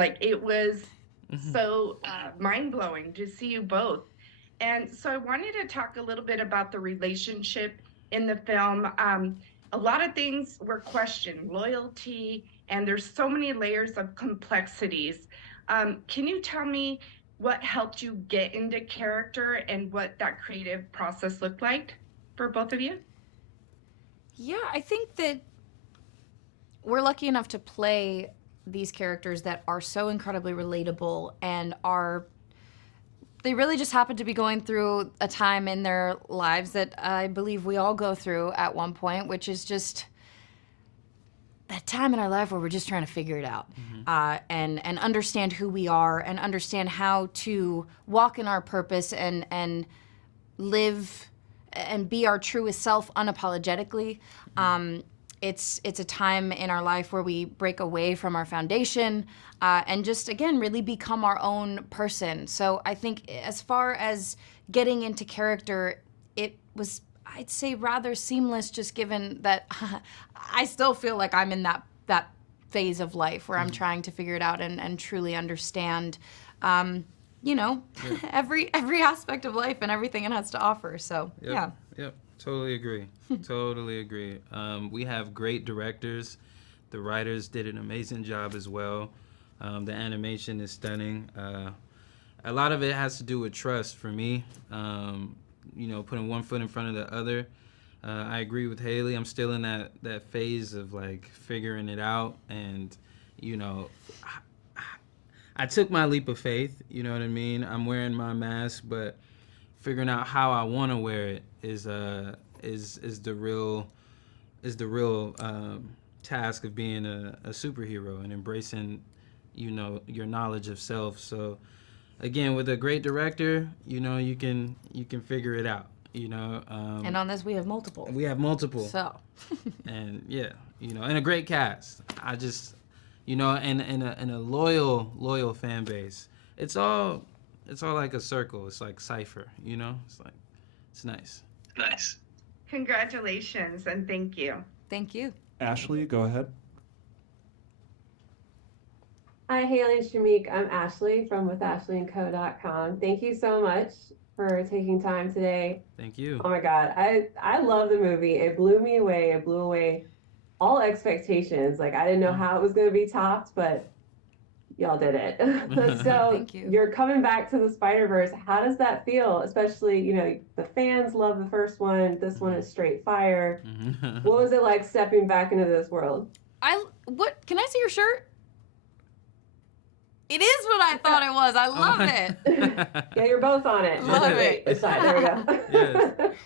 Like it was so mind-blowing to see you both. And so I wanted to talk a little bit about the relationship in the film. A lot of things were questioned, loyalty, and there's so many layers of complexities. Can you tell me what helped you get into character and what that creative process looked like for both of you? Yeah, I think that we're lucky enough to play these characters that are so incredibly relatable and are they really just happen to be going through a time in their lives that I believe we all go through at one point, which is just that time in our life where we're just trying to figure it out, and understand who we are and understand how to walk in our purpose and live and be our truest self unapologetically. It's a time in our life where we break away from our foundation and just, again, really become our own person. So I think as far as getting into character, it was, I'd say, rather seamless, just given that I still feel like I'm in that phase of life where I'm trying to figure it out and truly understand, every aspect of life and everything it has to offer. So, yeah. Yep. Totally agree. Totally agree. We have great directors. The writers did an amazing job as well. The animation is stunning. A lot of it has to do with trust for me. Putting one foot in front of the other. I agree with Hailee. I'm still in that phase of like figuring it out, and I took my leap of faith. You know what I mean? I'm wearing my mask, but figuring out how I want to wear it is the real task of being a superhero and embracing your knowledge of self. So again, with a great director, you can figure it out. And on this, we have multiple. We have multiple. So. And yeah, and a great cast. I just, and a loyal fan base. It's all like a circle. It's like Cypher, it's nice. Nice. Congratulations and thank you. Thank you. Ashley, go ahead. Hi, Hailee and Shameik. I'm Ashley from withashleyandco.com. Thank you so much for taking time today. Thank you. Oh my God, I love the movie. It blew me away. It blew away all expectations. Like I didn't know how it was going to be topped, but y'all did it. So Thank you. You're coming back to the Spider-Verse. How does that feel? Especially, the fans love the first one. This one is straight fire. What was it like stepping back into this world? What? Can I see your shirt? It is what I thought it was. I love it. Yeah, you're both on it. Love it. There we go. Yes.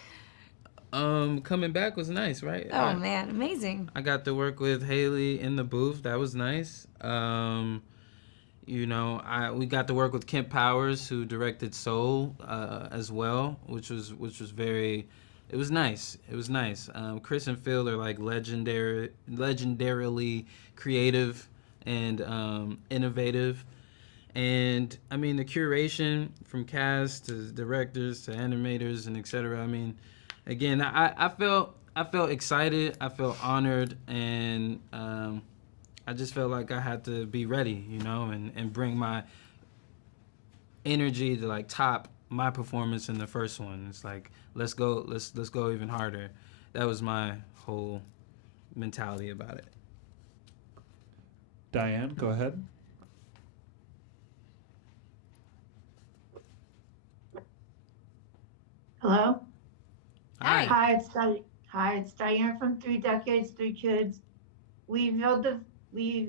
Coming back was nice, right? Oh man, amazing. I got to work with Hailee in the booth. That was nice. We got to work with Kent Powers, who directed Soul, as well, which was very. It was nice. It was nice. Chris and Phil are like legendarily creative and innovative. And I mean, the curation from cast to directors to animators and etc. I mean, again, I felt excited. I felt honored, and I just felt like I had to be ready, and bring my energy to like top my performance in the first one. It's like let's go even harder. That was my whole mentality about it. Diane, go ahead. Hello? Hi. Hi, it's Diane from 3 Decades, 3 Kids. We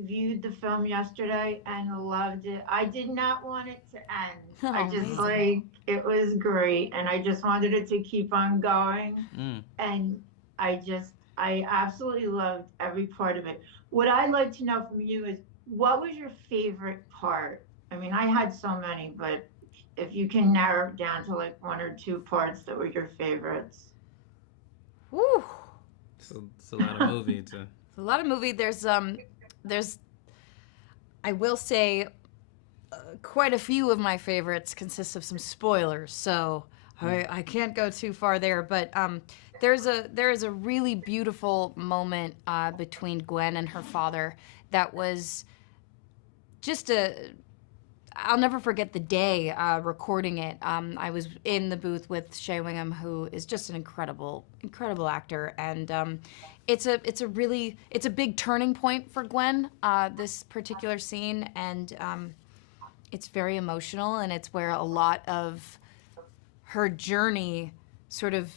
viewed the film yesterday and loved it. I did not want it to end. It was great, and I just wanted it to keep on going. And I absolutely loved every part of it. What I'd like to know from you is, what was your favorite part? I mean, I had so many, but if you can narrow it down to like 1 or 2 parts that were your favorites. Woo. It's a lot of movie to. It's a lot of movie. There's I will say, quite a few of my favorites consist of some spoilers, so I can't go too far there. But there is a really beautiful moment between Gwen and her father that was just I'll never forget the day recording it. I was in the booth with Shea Wingham, who is just an incredible actor, and it's a big turning point for Gwen. This particular scene, and it's very emotional, and it's where a lot of her journey sort of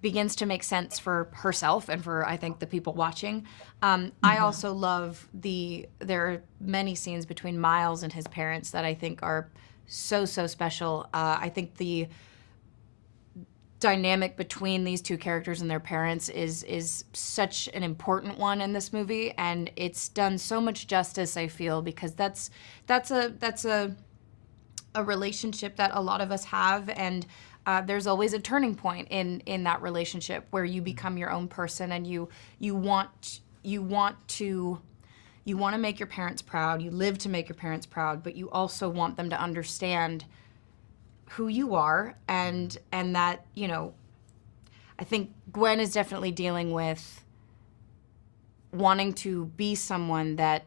begins to make sense for herself and for, I think, the people watching. I also love there are many scenes between Miles and his parents that I think are so special. I think the dynamic between these two characters and their parents is such an important one in this movie, and it's done so much justice, I feel, because that's a relationship that a lot of us have, and there's always a turning point in that relationship where you become your own person, and you want to make your parents proud. You live to make your parents proud, but you also want them to understand who you are, and that, you know, I think Gwen is definitely dealing with wanting to be someone that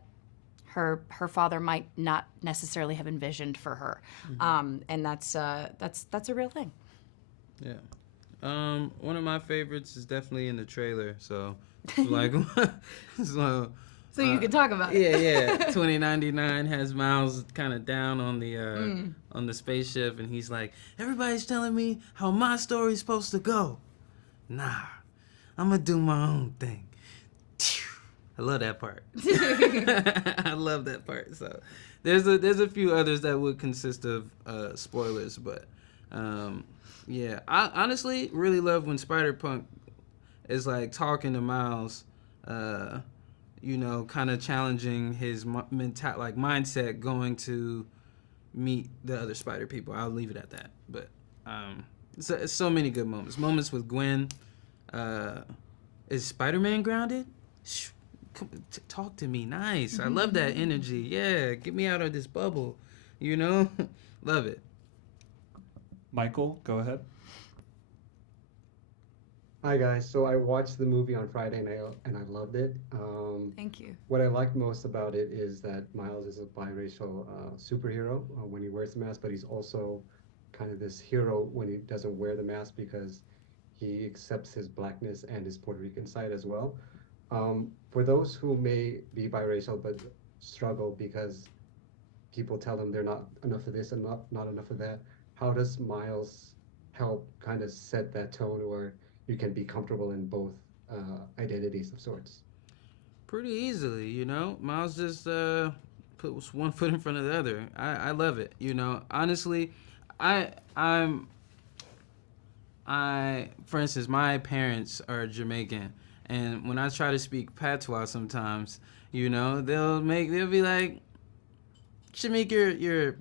her father might not necessarily have envisioned for her, and that's a real thing. Yeah. One of my favorites is definitely in the trailer. So, like, so you can talk about it. Yeah. 2099 has Miles kind of down on the spaceship, and he's like, "Everybody's telling me how my story's supposed to go. Nah, I'm gonna do my own thing." I love that part. I love that part. So, there's a few others that would consist of spoilers, but. Yeah, I honestly really love when Spider-Punk is like talking to Miles, you know, kind of challenging his mindset going to meet the other Spider people. I'll leave it at that. But it's so many good moments. Moments with Gwen. Is Spider-Man grounded? Come, talk to me, nice. I love that energy. Yeah, get me out of this bubble. You know, love it. Michael, go ahead. Hi guys. So I watched the movie on Friday and I loved it. Thank you. What I liked most about it is that Miles is a biracial superhero when he wears the mask, but he's also kind of this hero when he doesn't wear the mask because he accepts his blackness and his Puerto Rican side as well. For those who may be biracial but struggle because people tell them they're not enough of this and not enough of that, how does Miles help kind of set that tone where you can be comfortable in both identities of sorts? Pretty easily, you know. Miles just put one foot in front of the other. I love it, you know. Honestly, for instance, my parents are Jamaican, and when I try to speak patois sometimes, you know, they'll be like, Shameik, you're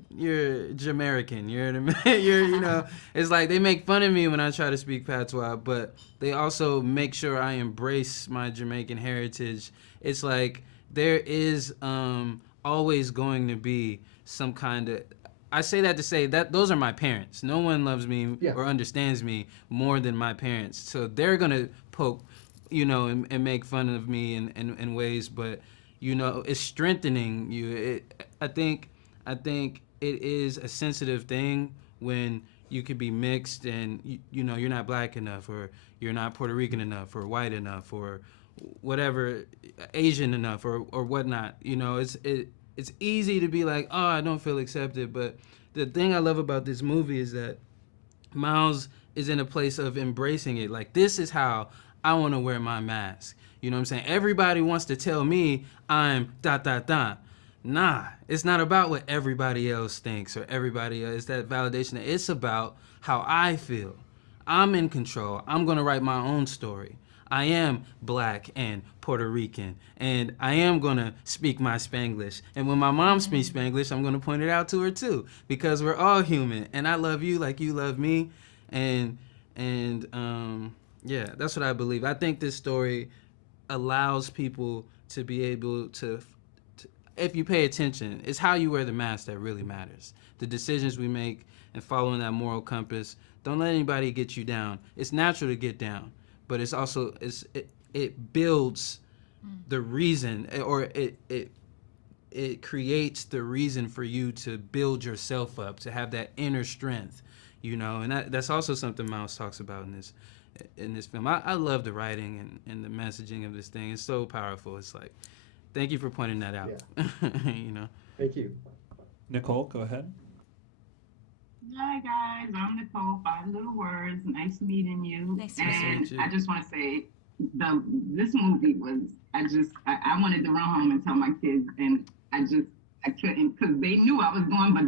Jamaican. You're you know, it's like they make fun of me when I try to speak patois, but they also make sure I embrace my Jamaican heritage. It's like there is always going to be some kind of. I say that to say that those are my parents. No one loves me or understands me more than my parents. So they're gonna poke, you know, and make fun of me in ways, but. You know, it's strengthening you. I think it is a sensitive thing when you could be mixed and you know you're not black enough or you're not Puerto Rican enough or white enough or whatever, Asian enough or whatnot. You know, it's easy to be like, oh, I don't feel accepted. But the thing I love about this movie is that Miles is in a place of embracing it. Like, this is how I want to wear my mask. You know what I'm saying? Everybody wants to tell me I'm ... Nah, it's not about what everybody else thinks or everybody else. It's that validation. It's about how I feel. I'm in control. I'm going to write my own story. I am black and Puerto Rican, and I am going to speak my Spanglish. And when my mom speaks Spanglish, I'm going to point it out to her too, because we're all human, and I love you like you love me. And yeah, that's what I believe. I think this story allows people to be able to, if you pay attention, it's how you wear the mask that really matters. The decisions we make and following that moral compass. Don't let anybody get you down. It's natural to get down, but it's also it builds the reason, or it it creates the reason for you to build yourself up, to have that inner strength, you know, and that's also something Miles talks about in this film. I love the writing and the messaging of this thing. It's so powerful. It's like, thank you for pointing that out. Yeah. You know. Thank you. Nicole, go ahead. Hi guys, I'm Nicole. 5 little words. Nice meeting you. Nice to and meet you. I just want to say, this movie was. I wanted to run home and tell my kids, and I couldn't, because they knew I was going, but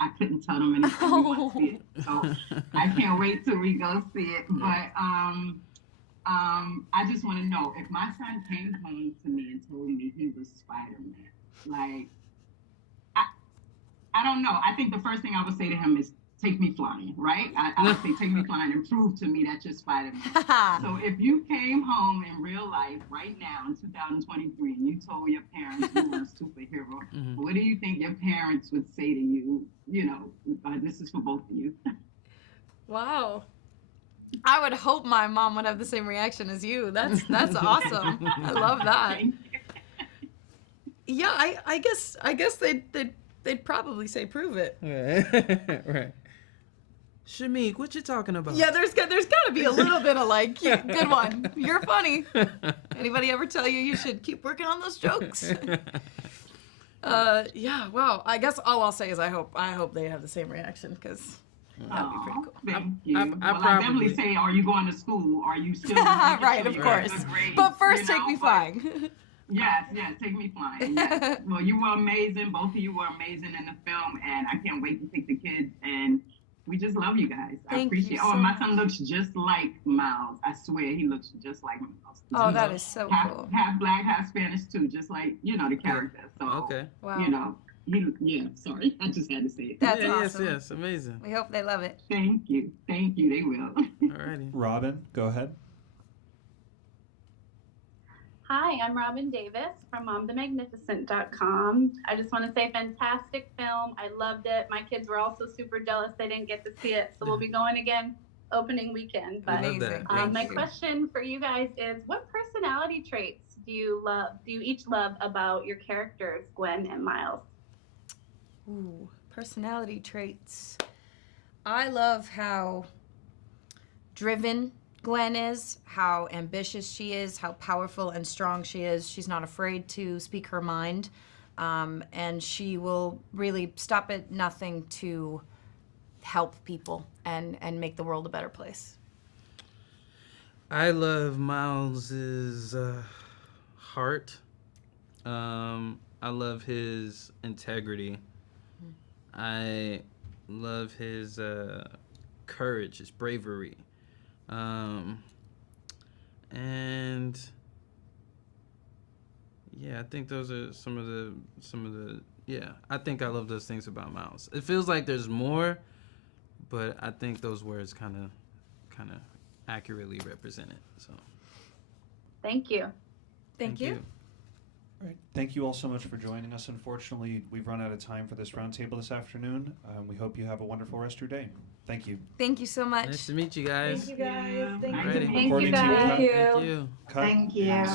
I couldn't tell them anything. We want to see it. So I can't wait till we go see it. But I just want to know, if my son came home to me and told me he was Spider-Man, like, I don't know. I think the first thing I would say to him is, take me flying, right? I would say, take me flying and prove to me that you're Spider-Man. So if you came home in real life right now in 2023 and you told your parents you were a superhero, what do you think your parents would say to you? You know, this is for both of you. Wow. I would hope my mom would have the same reaction as you. That's awesome. I love that. Yeah, I guess they'd probably say prove it. Right. Shameik, what you talking about? Yeah, there's got to be a little bit of like, yeah, good one. You're funny. Anybody ever tell you should keep working on those jokes? Yeah, wow. I guess all I'll say is I hope they have the same reaction, because that'd be pretty cool. Thank you. I I definitely say, are you going to school? Are you still Right, of course. But first, take me flying. Yes, take me flying. Yes. Well, you were amazing. Both of you were amazing in the film, and I can't wait to take the kids. And we just love you guys. I appreciate it. Oh, and my son looks just like Miles. I swear, he looks just like Miles. Oh, that is so cool. Half black, half Spanish too, just like, you know, the character. So, okay. Wow. You know, sorry. I just had to say it. That's awesome. Yes, amazing. We hope they love it. Thank you. They will. Alrighty. Robin, go ahead. Hi, I'm Robin Davis from MomTheMagnificent.com. I just want to say fantastic film. I loved it. My kids were also super jealous they didn't get to see it, so we'll be going again opening weekend. But Amazing. my question for you guys is, what personality traits do you each love about your characters, Gwen and Miles? Ooh, personality traits. I love how driven Gwen is, how ambitious she is, how powerful and strong she is. She's not afraid to speak her mind, and she will really stop at nothing to help people and make the world a better place. I love Miles's heart. I love his integrity. I love his courage, his bravery. And yeah, I think those are some of the yeah, I think I love those things about Miles. It feels like there's more, but I think those words kind of accurately represent it. So Thank you. Thank you. All right. Thank you all so much for joining us. Unfortunately, we've run out of time for this roundtable this afternoon. We hope you have a wonderful rest of your day. Thank you. Thank you so much. Nice to meet you guys. Thank you guys. Thank Alrighty. you. Thank you. Thank you. Cut. Thank you.